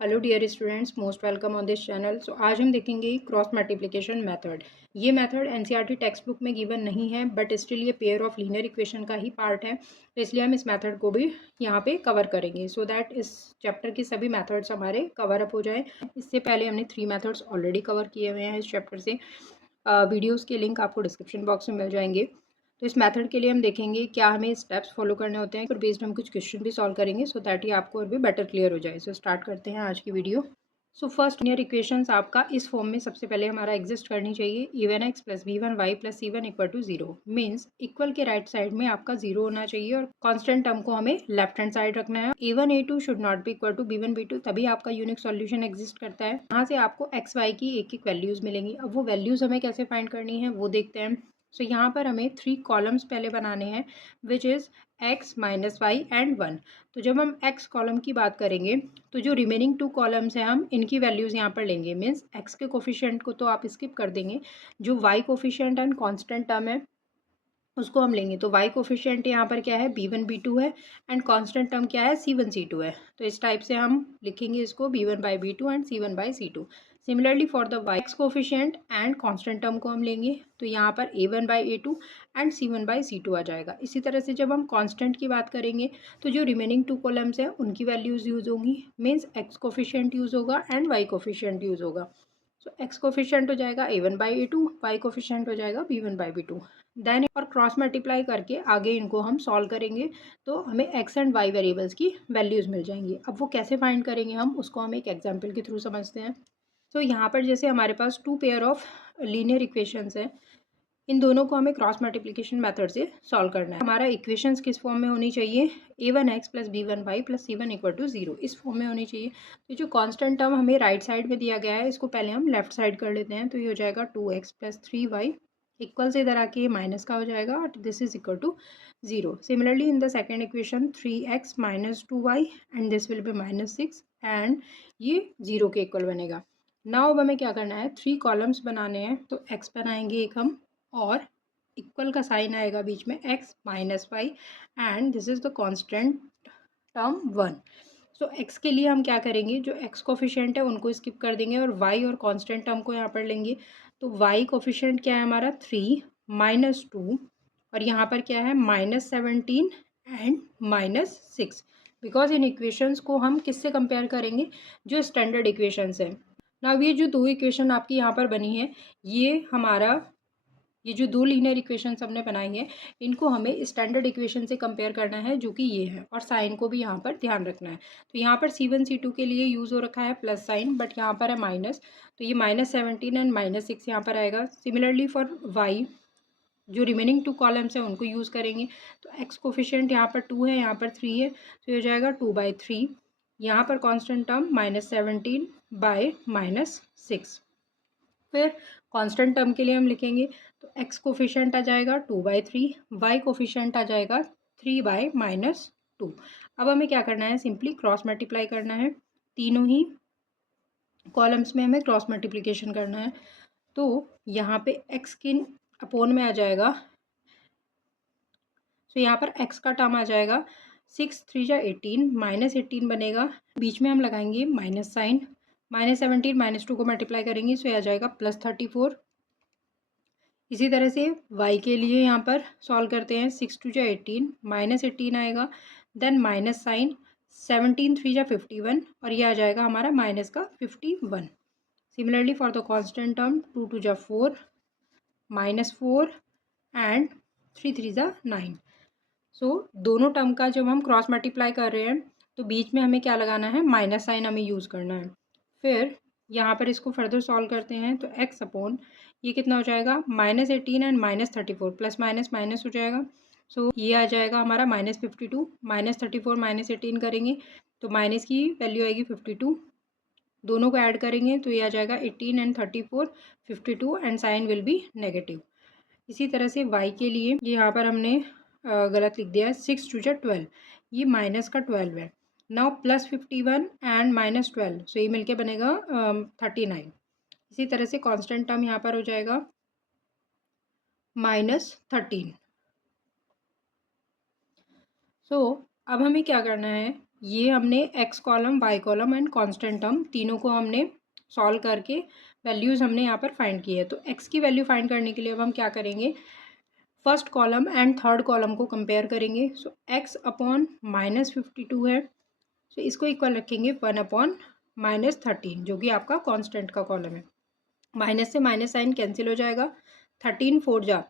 Hello dear students, most welcome on this channel. So आज हम देखेंगे क्रॉस मल्टीप्लिकेशन मेथड। ये मेथड एनसीईआरटी टेक्स्ट बुक में given नहीं है, बट स्टिल ये पेयर ऑफ लीनियर इक्वेशन का ही पार्ट है, तो इसलिए हम इस मेथड को भी यहाँ पे कवर करेंगे सो दैट इस चैप्टर के सभी मेथड्स हमारे कवर अप हो जाए। इससे पहले हमने 3 मेथड्स ऑलरेडी कवर किए हुए हैं इस चैप्टर से। वीडियोज़ के लिंक आपको डिस्क्रिप्शन बॉक्स में मिल जाएंगे। तो इस मेथड के लिए हम देखेंगे क्या हमें स्टेप्स फॉलो करने होते हैं, फिर बेस्ड हम कुछ क्वेश्चन भी सॉल्व करेंगे सो दैट ये आपको और भी बेटर क्लियर हो जाए। सो स्टार्ट करते हैं आज की video. So first linear equations आपका इस फॉर्म में सबसे पहले हमारा एग्जिस्ट करनी चाहिए। Even X plus B one Y plus C one equal to zero means equal के राइट साइड में आपका जीरो होना चाहिए और कांस्टेंट टर्म को हमें लेफ्ट हैंड साइड रखना है। A1 a2 should not be equal to b1 b2, तभी आपका यूनिक सॉल्यूशन एग्जिस्ट करता है। यहाँ से आपको एक्स वाई की एक एक वैल्यूज मिलेंगी। अब वो वैल्यूज हमें कैसे फाइंड करनी है वो देखते हैं। सो यहाँ पर हमें 3 कॉलम्स पहले बनाने हैं, which is X minus Y and 1। तो जब हम एक्स कॉलम की बात करेंगे तो जो रिमेनिंग 2 कॉलम्स हैं हम इनकी वैल्यूज़ यहाँ पर लेंगे। मीन्स एक्स के कोफिशिएंट को तो आप स्किप कर देंगे, जो Y coefficient and constant term है उसको हम लेंगे। तो वाई कोफिशिएंट यहाँ पर क्या है, बी1 बी2 है एंड कांस्टेंट टर्म क्या है, सी1 सी2 है। तो इस टाइप से हम लिखेंगे इसको b1 by b2 and c1 by c2. Similarly for the y x coefficient and constant term को हम लेंगे, तो यहाँ पर a1 by a2 and c1 by c2 आ जाएगा। इसी तरह से जब हम कांस्टेंट की बात करेंगे तो जो रिमेनिंग 2 कॉलम्स हैं उनकी वैल्यूज़ यूज़ होंगी। मीन्स एक्स कोफिशिएंट यूज़ होगा एंड वाई कोफिशिएंट यूज़ होगा। सो एक्स कोफिशिएंट हो जाएगा A one by A two, Y coefficient हो जाएगा बी1 बाई बी2। देन और क्रॉस मल्टीप्लाई करके आगे इनको हम सॉल्व करेंगे तो हमें एक्स एंड वाई वेरिएबल्स की वैल्यूज़ मिल जाएंगी। अब वो कैसे फाइंड करेंगे हम उसको हम एक एग्जांपल के थ्रू समझते हैं। तो यहाँ पर जैसे हमारे पास 2 पेयर ऑफ लीनियर इक्वेशंस हैं, इन दोनों को हमें क्रॉस मल्टीप्लिकेशन मेथड से सॉल्व करना है। हमारा इक्वेशंस किस फॉर्म में होनी चाहिए, a1x plus b1y plus c1 equal to zero, इस फॉर्म में होनी चाहिए। तो जो कांस्टेंट टर्म हमें राइट साइड में दिया गया है इसको पहले हम लेफ्ट साइड कर लेते हैं। तो ये हो जाएगा 2x प्लस 3y इक्वल से इधर आके माइनस का हो जाएगा और this is equal to zero. Similarly in the second equation 3x minus 2y and this will be minus 6 and ये जीरो के इक्वल बनेगा। नाउ अब हमें क्या करना है, 3 कॉलम्स बनाने हैं। तो x बनाएंगे एक हम और इक्वल का साइन आएगा बीच में, x minus Y and this is the constant term 1। So x के लिए हम क्या करेंगे, जो x कोफिशिएंट है उनको स्किप कर देंगे और y और कांस्टेंट टर्म को यहाँ पर लेंगे। तो y कोफिशिएंट क्या है हमारा 3 माइनस 2 और यहाँ पर क्या है -17 एंड -6। बिकॉज इन इक्वेशंस को हम किससे कंपेयर करेंगे, जो स्टैंडर्ड इक्वेशंस है ना। अब ये जो 2 इक्वेशन आपकी यहाँ पर बनी है, ये जो 2 लीनियर इक्वेशंस हमने बनाई हैं इनको हमें स्टैंडर्ड इक्वेशन से कंपेयर करना है, जो कि ये है, और साइन को भी यहाँ पर ध्यान रखना है। तो यहाँ पर C1 C2 के लिए यूज़ हो रखा है प्लस साइन, बट यहाँ पर है माइनस, तो ये -17 एंड -6 यहाँ पर आएगा। सिमिलरली फॉर वाई जो रिमेनिंग 2 कॉलम्स हैं उनको यूज़ करेंगे। तो एक्स कोफिशिएंट यहाँ पर 2 है, यहाँ पर 3 है, तो ये हो जाएगा 2/3। यहाँ पर कांस्टेंट टर्म -17 बाय -6। फिर कांस्टेंट टर्म के लिए हम लिखेंगे तो एक्स कोफिशिएंट आ जाएगा 2/3, वाई कोफिशिएंट आ जाएगा 3/-2। अब हमें क्या करना है, सिंपली क्रॉस मल्टीप्लाई करना है। तीनों ही कॉलम्स में हमें क्रॉस मल्टीप्लिकेशन करना है। तो यहाँ पे एक्स किन अपोन में आ जाएगा, तो यहाँ पर एक्स का टर्म आ जाएगा 6 3 जा 18 -18 बनेगा, बीच में हम लगाएंगे माइनस साइन, -17 -2 को मल्टीप्लाई करेंगे सो आ जाएगा +34। इसी तरह से y के लिए यहाँ पर सॉल्व करते हैं, 6 2 जा 18 -18 आएगा, देन माइनस साइन 17 3 जा 51 और ये आ जाएगा हमारा माइनस का 51। Similarly for the constant term 2 2 जा 4 -4 एंड 3 3 जा 9। सो दोनों टर्म का जब हम क्रॉस मल्टीप्लाई कर रहे हैं तो बीच में हमें क्या लगाना है, माइनस साइन हमें यूज़ करना है। फिर यहाँ पर इसको फर्दर सॉल्व करते हैं तो एक्स अपॉन ये कितना हो जाएगा, -18 एंड -34, प्लस माइनस माइनस हो जाएगा। सो ये आ जाएगा हमारा -52, -34 -18 करेंगे तो माइनस की वैल्यू आएगी 52, दोनों को ऐड करेंगे तो ये आ जाएगा 18 and 34 52 and sign will be negative. इसी तरह से y के लिए ये यहाँ पर हमने गलत लिख दिया है, 6 2 जा 12, ये माइनस का 12 है। नाउ +51 एंड -12 सो ये मिलके बनेगा 39। इसी तरह से कांस्टेंट टर्म यहाँ पर हो जाएगा -13। सो अब हमें क्या करना है, ये हमने X column, Y column and constant term तीनों को हमने सॉल्व करके वैल्यूज़ हमने यहाँ पर फाइंड की है। तो एक्स की वैल्यू फाइंड करने के लिए अब हम क्या करेंगे, first column and third column को कंपेयर करेंगे। सो एक्स अपॉन -52 है, सो इसको इक्वल रखेंगे 1 अपॉन -13 जो कि आपका कांस्टेंट का कॉलम है। माइनस से माइनस साइन कैंसिल हो जाएगा, 13 4 जा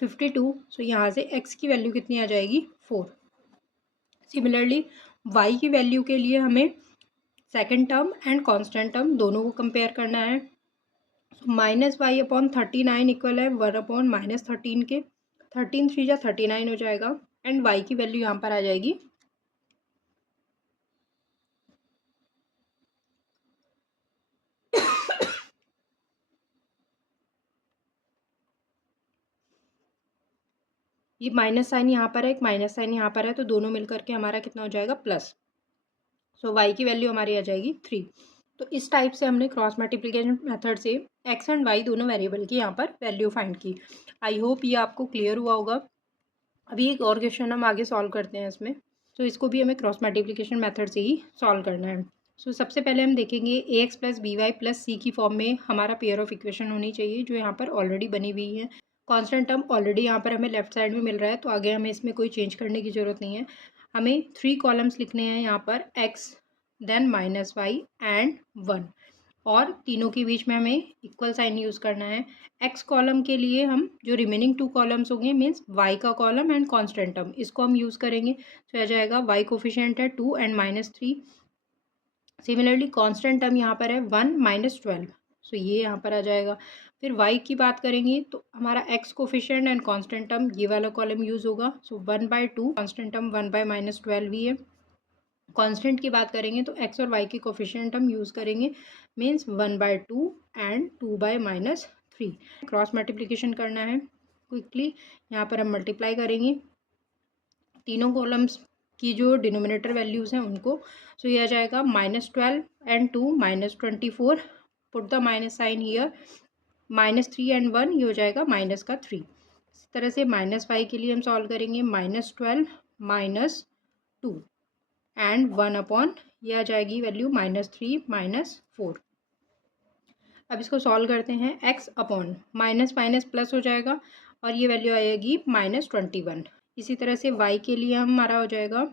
52, सो यहाँ से एक्स की वैल्यू कितनी आ जाएगी 4। सिमिलरली वाई की वैल्यू के लिए हमें second term and constant term दोनों को कंपेयर करना है। -y/39 इक्वल है 1 अपॉन -13 के, 13 3 जा 39 हो जाएगा एंड वाई की वैल्यू यहाँ पर आ जाएगी ये माइनस साइन यहाँ पर है, एक माइनस साइन यहाँ पर है, तो दोनों मिलकर के हमारा कितना हो जाएगा प्लस। सो वाई की वैल्यू हमारी आ जाएगी 3। तो इस टाइप से हमने क्रॉस मल्टीप्लिकेशन मेथड से एक्स एंड वाई दोनों वेरिएबल की यहाँ पर वैल्यू फाइंड की। आई होप ये आपको क्लियर हुआ होगा। अभी एक और क्वेश्चन हम आगे सॉल्व करते हैं इसमें। तो इसको भी हमें क्रॉस मल्टीप्लिकेशन मेथड से ही सॉल्व करना है। सो सबसे पहले हम देखेंगे a x plus b y plus c की फॉर्म में हमारा पेयर ऑफ इक्वेशन होनी चाहिए जो यहाँ पर ऑलरेडी बनी हुई है। कांस्टेंट टर्म ऑलरेडी यहाँ पर हमें लेफ्ट साइड में मिल रहा है, तो आगे हमें इसमें कोई चेंज करने की ज़रूरत नहीं है। हमें 3 कॉलम्स लिखने हैं यहाँ पर, एक्स देन -y एंड 1, और तीनों के बीच में हमें इक्वल साइन यूज़ करना है। एक्स कॉलम के लिए हम जो रिमेनिंग 2 कॉलम्स होंगे मीन्स वाई का कॉलम एंड कांस्टेंट टर्म, इसको हम यूज़ करेंगे। तो आ जाएगा वाई कोफिशिएंट है 2 एंड -3। सिमिलरली कांस्टेंट टर्म यहाँ पर है 1 -12, सो ये यहाँ पर आ जाएगा। फिर y की बात करेंगे तो हमारा x coefficient and constant term ये वाला कॉलम यूज़ होगा। सो 1/2, कांस्टेंट टर्म 1/-12 ही है। कांस्टेंट की बात करेंगे तो x और y के कोफिशिएंट हम यूज़ करेंगे, मीन्स 1/2 एंड 2/-3। क्रॉस मल्टीप्लिकेशन करना है क्विकली, यहाँ पर हम मल्टीप्लाई करेंगे तीनों कॉलम्स की जो डिनोमिनेटर वैल्यूज़ हैं उनको। सो ये आ जाएगा -12 and 2 -24, put the minus sign here, -3 and 1 ये हो जाएगा -3। इसी तरह से -y के लिए हम सॉल्व करेंगे, -12 -2 एंड 1 अपॉन ये आ जाएगी वैल्यू -3 -4। अब इसको सॉल्व करते हैं, x upon minus minus plus हो जाएगा और ये वैल्यू आएगी -21। इसी तरह से y के लिए हमारा हो जाएगा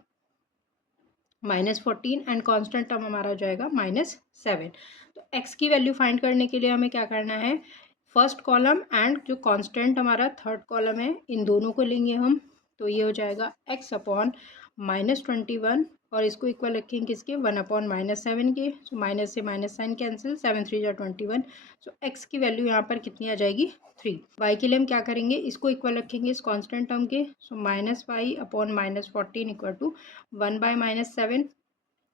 -14 एंड कांस्टेंट टर्म हमारा हो जाएगा -7। तो x की वैल्यू फाइंड करने के लिए हमें क्या करना है, फर्स्ट कॉलम एंड जो कांस्टेंट हमारा थर्ड कॉलम है इन दोनों को लेंगे हम। तो ये हो जाएगा x अपॉन -21 और इसको इक्वल रखेंगे किसके, 1 अपॉन -7 के। सो माइनस से माइनस साइन कैंसिल, 7 3 जा 21। सो x की वैल्यू यहाँ पर कितनी आ जाएगी 3। y के लिए हम क्या करेंगे, इसको इक्वल रखेंगे इस कांस्टेंट टर्म के। सो -y अपॉन -14 इक्वल टू 1/-7।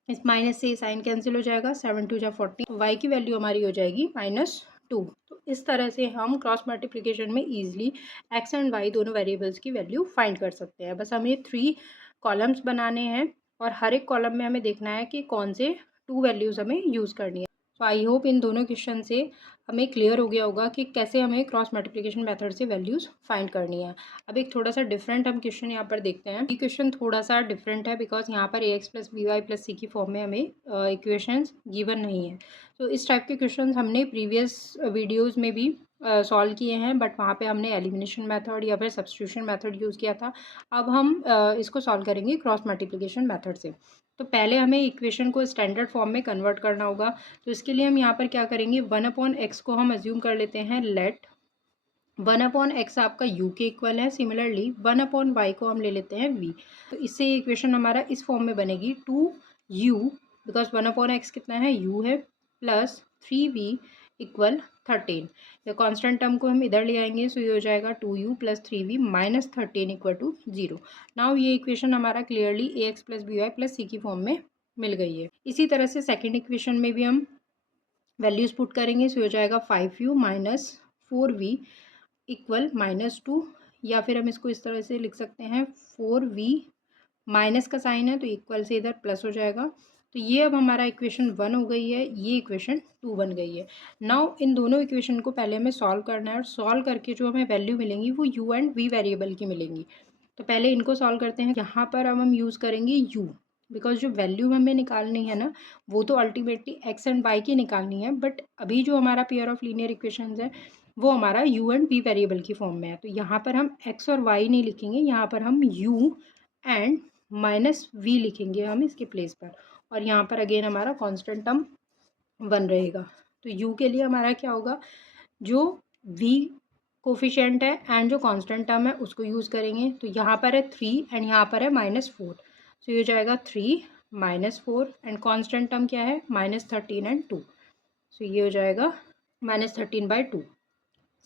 इस माइनस से साइन कैंसिल हो जाएगा, 7 2 जा 14। तो y की वैल्यू हमारी हो जाएगी -2। तो इस तरह से हम क्रॉस मल्टीप्लिकेशन में ईजिली x एंड y दोनों वेरिएबल्स की वैल्यू फाइंड कर सकते हैं। बस हमें 3 कॉलम्स बनाने हैं और हर एक कॉलम में हमें देखना है कि कौन से 2 वैल्यूज़ हमें यूज़ करनी है। तो आई होप इन दोनों क्वेश्चन से हमें क्लियर हो गया होगा कि कैसे हमें क्रॉस मल्टीप्लिकेशन मेथड से वैल्यूज़ फाइंड करनी है। अब एक थोड़ा सा डिफरेंट हम क्वेश्चन यहाँ पर देखते हैं। ये क्वेश्चन थोड़ा सा डिफरेंट है बिकॉज यहाँ पर ax plus b y plus c की फॉर्म में हमें इक्वेशंस गिवन नहीं है। तो इस टाइप के क्वेश्चन हमने प्रीवियस वीडियोज़ में भी सॉल्व किए हैं, बट वहाँ पे हमने एलिमिनेशन मेथड या फिर सब्स्टिट्यूशन मेथड यूज़ किया था। अब हम इसको सॉल्व करेंगे क्रॉस मल्टीप्लिकेशन मेथड से। तो पहले हमें इक्वेशन को स्टैंडर्ड फॉर्म में कन्वर्ट करना होगा। तो इसके लिए हम यहाँ पर क्या करेंगे, 1/x को हम अज्यूम कर लेते हैं लेट 1/x आपका u के इक्वल है। सिमिलरली 1/y को हम ले लेते हैं v। तो इससे इक्वेशन हमारा इस फॉर्म में बनेगी 2u, बिकॉज 1/x कितना है u है, प्लस 3v इक्वल 13। या कॉन्स्टेंट टर्म को हम इधर ले आएंगे, सो ये हो जाएगा 2u plus 3v minus 13 equal to 0। Now ये इक्वेशन हमारा clearly ax plus b y plus c की फॉर्म में मिल गई है। इसी तरह से सेकेंड इक्वेशन में भी हम वैल्यूज़ पुट करेंगे, सो हो जाएगा 5u माइनस 4v इक्वल -2, या फिर हम इसको इस तरह से लिख सकते हैं 4v, माइनस का साइन है तो इक्वल से इधर प्लस हो जाएगा। तो ये अब हमारा इक्वेशन 1 हो गई है, ये इक्वेशन 2 बन गई है। नाउ इन दोनों इक्वेशन को पहले हमें सॉल्व करना है और सॉल्व करके जो हमें वैल्यू मिलेंगी वो u एंड v वेरिएबल की मिलेंगी। तो पहले इनको सॉल्व करते हैं। यहाँ पर अब हम यूज़ करेंगे u। बिकॉज जो वैल्यू हमें निकालनी है ना, वो तो अल्टीमेटली एक्स एंड वाई की निकालनी है, बट अभी जो हमारा पेयर ऑफ लीनियर इक्वेशंस है वो हमारा यू एंड वी वेरिएबल की फॉर्म में है। तो यहाँ पर हम एक्स और वाई नहीं लिखेंगे, यहाँ पर हम यू एंड माइनस वी लिखेंगे हम इसके प्लेस पर, और यहाँ पर अगेन हमारा कॉन्स्टेंट टर्म 1 रहेगा। तो यू के लिए हमारा क्या होगा, जो वी कोफिशिएंट है एंड जो कांस्टेंट टर्म है उसको यूज़ करेंगे। तो यहाँ पर है 3 एंड यहाँ पर है -4, तो ये हो जाएगा 3 -4 एंड कांस्टेंट टर्म क्या है -13 एंड 2, सो ये हो जाएगा -13/2।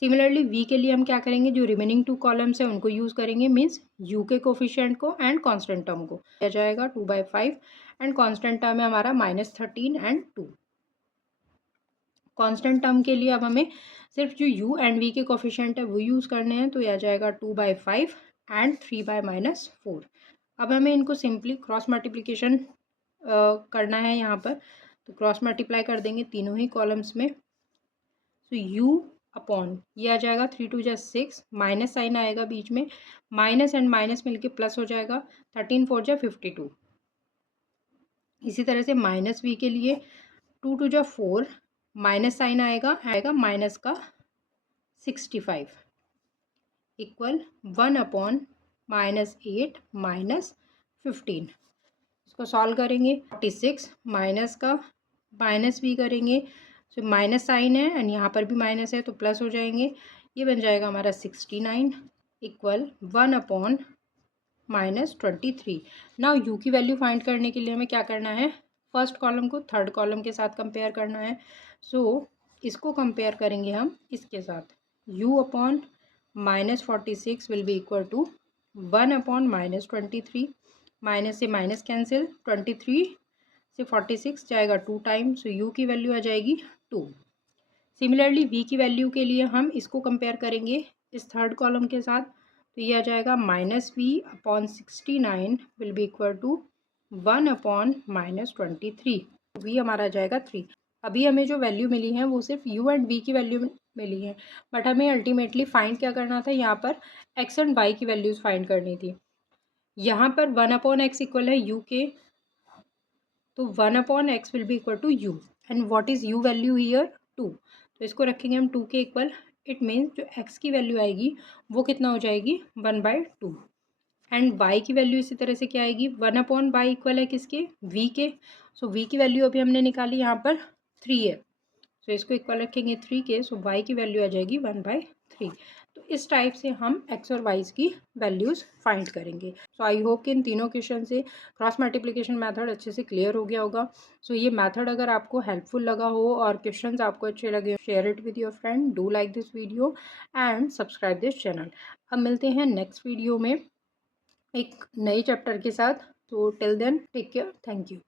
सिमिलरली वी के लिए हम क्या करेंगे, जो रिमेनिंग 2 कॉलम्स हैं उनको यूज़ करेंगे, मीन्स यू के कोफिशिएंट को एंड कांस्टेंट टर्म को। आ जाएगा 2/5 एंड कांस्टेंट टर्म है हमारा -13 एंड 2। कांस्टेंट टर्म के लिए अब हमें सिर्फ जो u एंड v के कोफिशिएंट है वो यूज़ करने हैं, तो यह आ जाएगा 2/5 एंड 3/-4। अब हमें इनको सिंपली क्रॉस मल्टीप्लिकेशन करना है यहाँ पर, तो क्रॉस मल्टीप्लाई कर देंगे तीनों ही कॉलम्स में। तो u अपॉन ये आ जाएगा 3 2 जा 6, माइनस साइन आएगा बीच में, माइनस एंड माइनस मिलके प्लस हो जाएगा, 13 4 जा 52। इसी तरह से माइनस v के लिए 2 2 जा 4, माइनस साइन आएगा माइनस का 65 इक्वल 1 अपॉन -8 -15। इसको सॉल्व करेंगे, 46 माइनस का माइनस भी करेंगे, तो माइनस साइन है एंड यहाँ पर भी माइनस है तो प्लस हो जाएंगे, ये बन जाएगा हमारा 69 इक्वल 1 अपॉन -23। नाउ यू की वैल्यू फाइंड करने के लिए हमें क्या करना है, फर्स्ट कॉलम को थर्ड कॉलम के साथ कंपेयर करना है। सो इसको कंपेयर करेंगे हम इसके साथ, u upon -46 will be equal to 1 upon -23, minus से माइनस कैंसिल, 23 से 46 जाएगा 2 टाइम, सो u की वैल्यू आ जाएगी 2। सिमिलरली v की वैल्यू के लिए हम इसको कंपेयर करेंगे इस थर्ड कॉलम के साथ, तो ये आ जाएगा -v upon 69 will be equal to 1 upon -23, v हमारा आ जाएगा 3। अभी हमें जो वैल्यू मिली है वो सिर्फ u एंड v की वैल्यू मिली है, बट हमें अल्टीमेटली फाइंड क्या करना था, यहाँ पर x एंड y की वैल्यूज़ फाइंड करनी थी। यहाँ पर 1 अपॉन एक्स इक्वल है u के, तो 1 upon x will be equal to u and what is u value here 2, तो इसको रखेंगे हम 2 के इक्वल। इट मीन्स जो x की वैल्यू आएगी वो कितना हो जाएगी 1/2 एंड y की वैल्यू इसी तरह से क्या आएगी, 1 अपॉन वाई इक्वल है किसके, v के, सो v की वैल्यू अभी हमने निकाली यहाँ पर 3 है, सो इसको इक्वल रखेंगे 3 के, सो y की वैल्यू आ जाएगी 1/3। तो इस टाइप से हम x और y की वैल्यूज़ फाइंड करेंगे। सो आई होप कि इन तीनों क्वेश्चन से क्रॉस मल्टीप्लिकेशन मेथड अच्छे से क्लियर हो गया होगा। सो ये मेथड अगर आपको हेल्पफुल लगा हो और क्वेश्चंस आपको अच्छे लगे, share it with your friend, do like this video and subscribe this channel. अब मिलते हैं नेक्स्ट वीडियो में एक नए चैप्टर के साथ, तो till then take care, thank you.